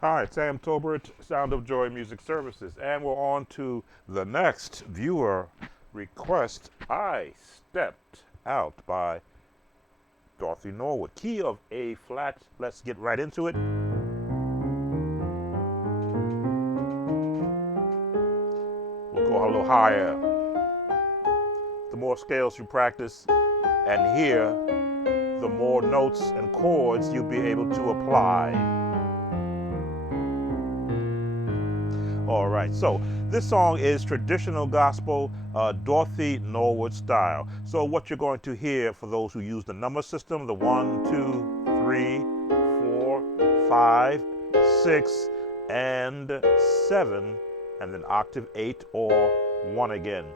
Hi, it's Sam Tolbert, Sound of Joy Music Services, and we're on to the next viewer request, I Stepped Out by Dorthy Norwood. Key of A flat. Let's get right into it. We'll go a little higher. The more scales you practice and hear, the more notes and chords you'll be able to apply. All right, so this song is traditional gospel, Dorthy Norwood style. So what you're going to hear, for those who use the number system, the 1, 2, 3, 4, 5, 6, and 7, and then octave 8 or 1 again.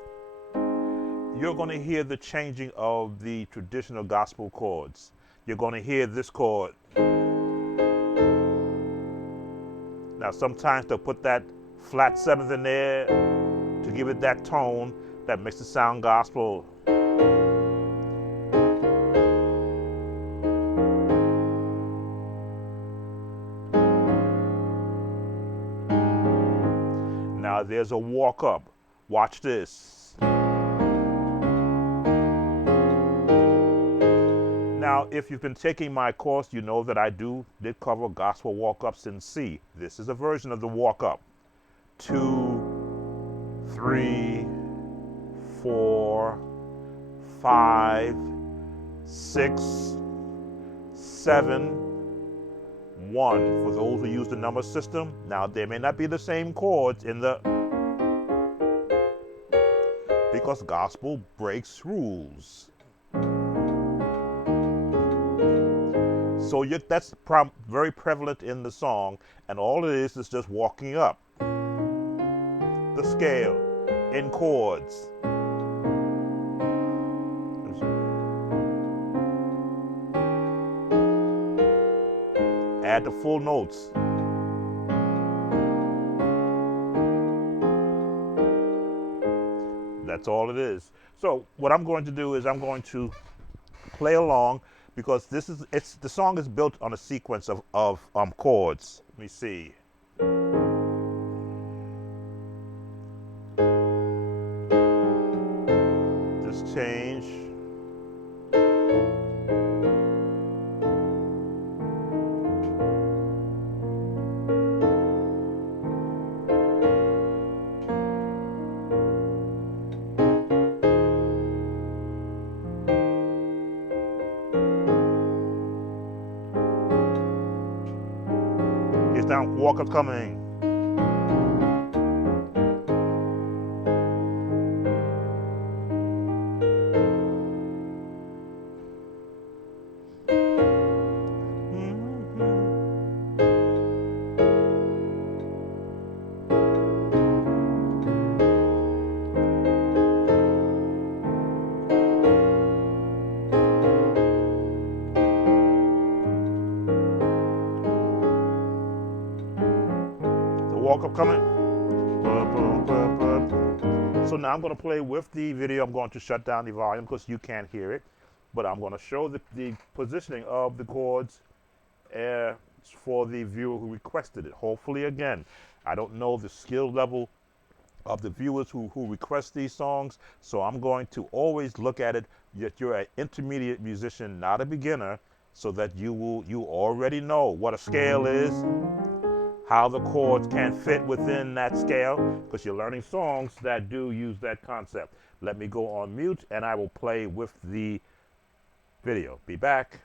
You're going to hear the changing of the traditional gospel chords. You're going to hear this chord. Now sometimes they'll put that flat seventh in there to give it that tone that makes it sound gospel. Now there's a walk up. Watch this. Now, if you've been taking my course, you know that I did cover gospel walk-ups in C. This is a version of the walk-up. 2, 3, 4, 5, 6, 7, 1. For those who use the number system, now there may not be the same chords in the, because gospel breaks rules. So that's very prevalent in the song, and all it is just walking up the scale in chords. Add the full notes. That's all it is. So what I'm going to do is I'm going to play along, because the song is built on a sequence of chords. Let me see. Just change. Here's down Walker coming. Walk up coming. So now I'm going to play with the video. I'm going to shut down the volume because you can't hear it. But I'm going to show the positioning of the chords for the viewer who requested it. Hopefully, again, I don't know the skill level of the viewers who request these songs. So I'm going to always look at it that you're an intermediate musician, not a beginner, so that you already know what a scale is, how the chords can fit within that scale, because you're learning songs that do use that concept. Let me go on mute and I will play with the video. Be back.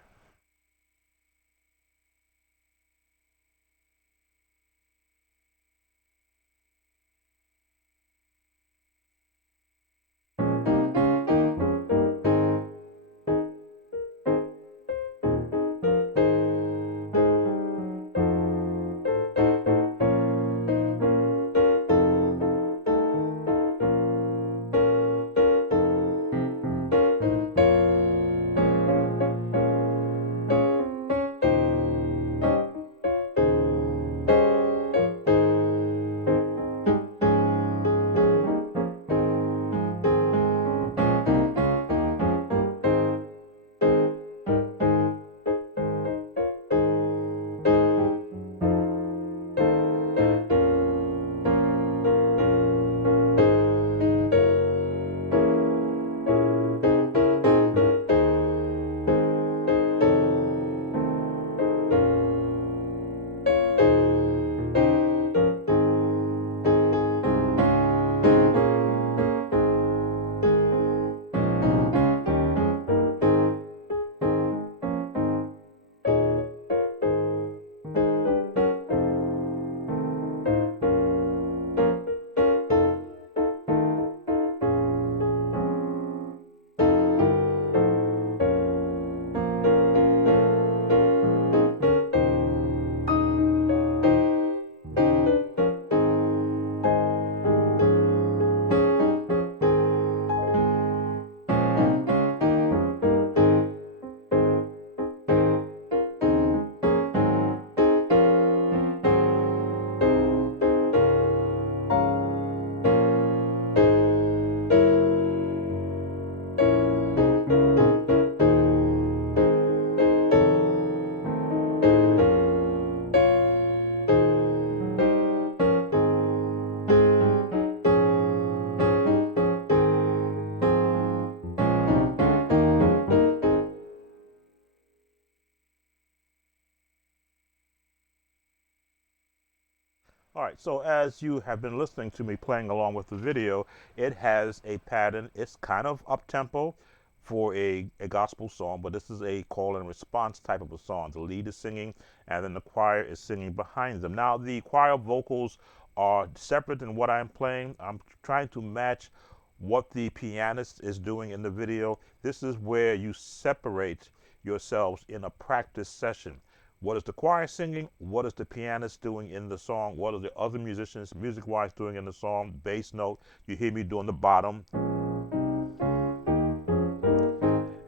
All right, so as you have been listening to me playing along with the video, it has a pattern. It's kind of up-tempo for a gospel song, but this is a call and response type of a song. The lead is singing, and then the choir is singing behind them. Now, the choir vocals are separate in what I'm playing. I'm trying to match what the pianist is doing in the video. This is where you separate yourselves in a practice session. What is the choir singing? What is the pianist doing in the song? What are the other musicians, music-wise, doing in the song? Bass note, you hear me doing the bottom.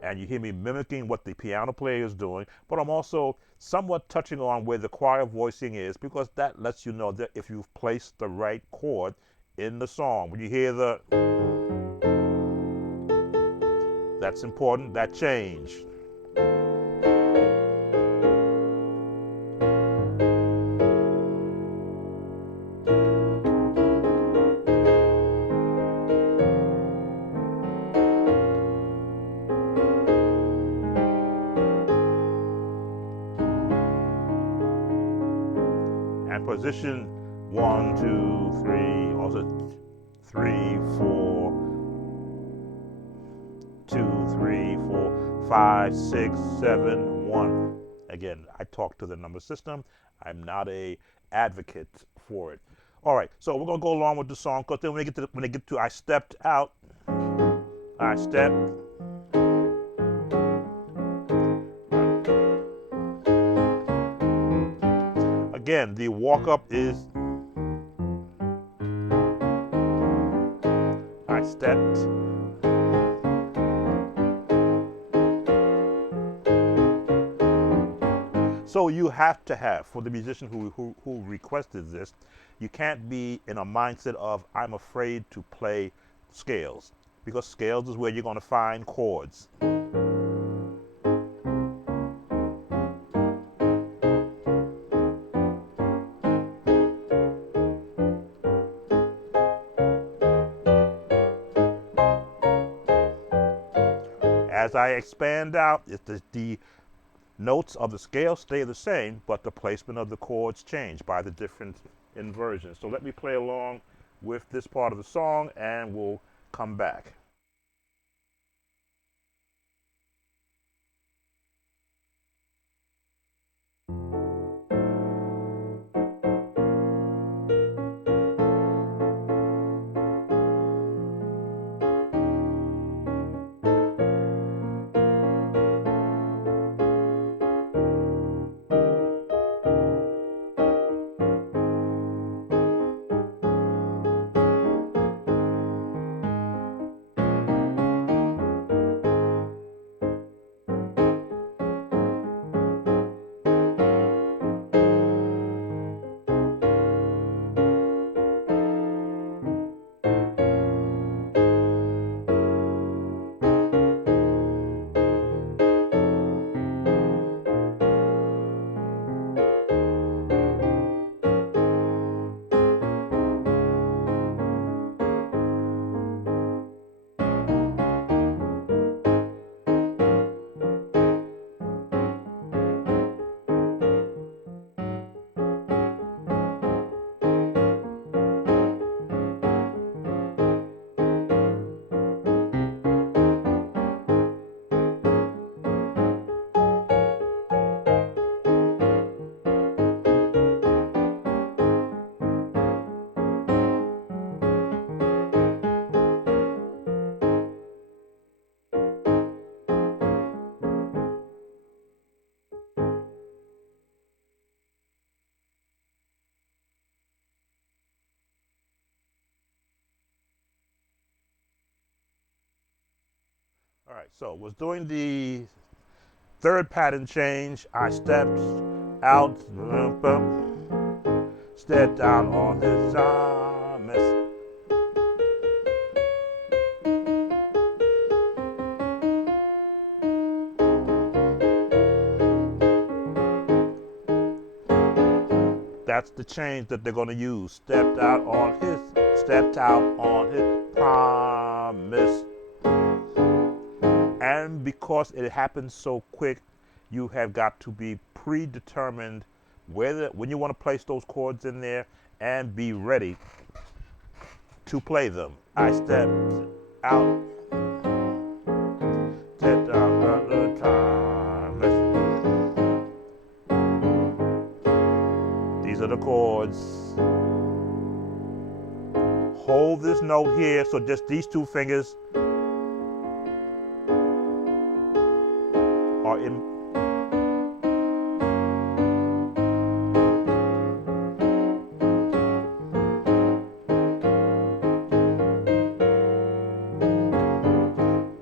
And you hear me mimicking what the piano player is doing, but I'm also somewhat touching on where the choir voicing is, because that lets you know that if you've placed the right chord in the song. When you hear the, that's important, that change. And position 1, 2, 3, also 3, 4, 2, 3, 4, 5, 6, 7, 1. Again, I talk to the number system. I'm not a advocate for it. All right, so we're gonna go along with the song, because then when they get to I stepped out, I stepped. Again, the walk up is I stepped. So you have to have, for the musician who requested this, you can't be in a mindset of I'm afraid to play scales, because scales is where you're going to find chords. As I expand out, the notes of the scale stay the same, but the placement of the chords change by the different inversions. So let me play along with this part of the song, and we'll come back. All right, so was doing the third pattern change. I stepped out, stepped out on his arm. That's the change that they're going to use. Stepped out on his promise. And because it happens so quick, you have got to be predetermined when you want to place those chords in there, and be ready to play them. I stepped out, stepped out the time. These are the chords. Hold this note here, so just these two fingers are in.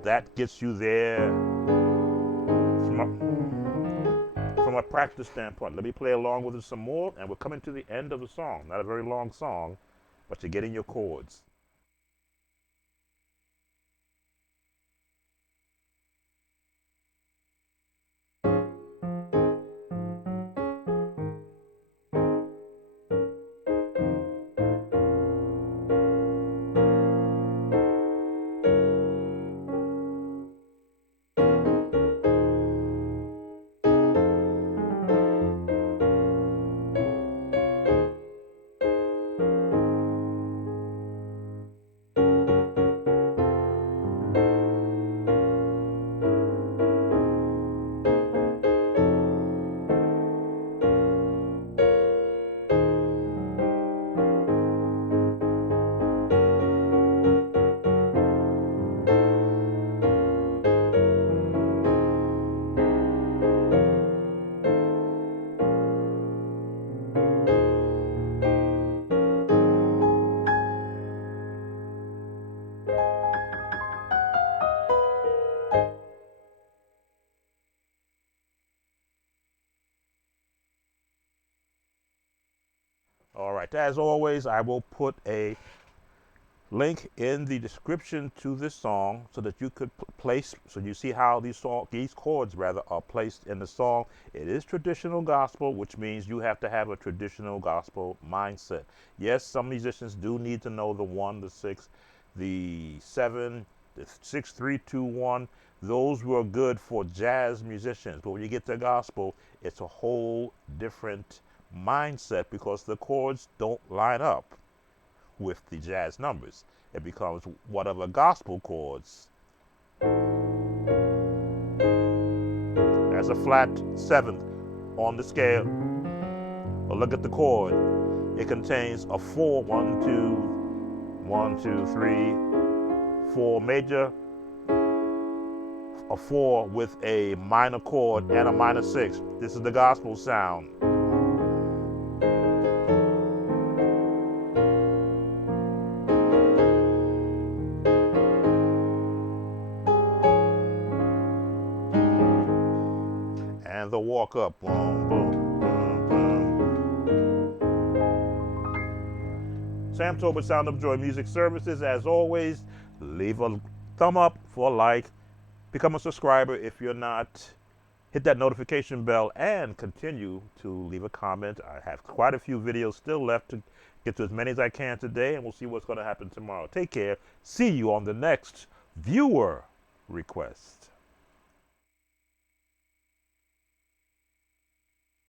That gets you there from a practice standpoint. Let me play along with it some more, and we're coming to the end of the song. Not a very long song, but you're getting your chords. All right, as always, I will put a link in the description to this song so that you could place, so you see how these chords rather are placed in the song. It is traditional gospel, which means you have to have a traditional gospel mindset. Yes, some musicians do need to know the 1, the 6, the 7, the 6, 3, 2, 1. Those were good for jazz musicians, but when you get to gospel, it's a whole different mindset because the chords don't line up with the jazz numbers. It becomes whatever gospel chords. As a flat 7th on the scale, but look at the chord. It contains a 4, 1, 2, 1, 2, 3, 4 major, a 4 with a minor chord and a minor 6. This is the gospel sound. And the walk up. Boom, boom, boom, boom. Sam Tobin, Sound of Joy Music Services. As always, leave a thumb up for a like. Become a subscriber if you're not. Hit that notification bell and continue to leave a comment. I have quite a few videos still left to get to as many as I can today, and we'll see what's going to happen tomorrow. Take care. See you on the next viewer request.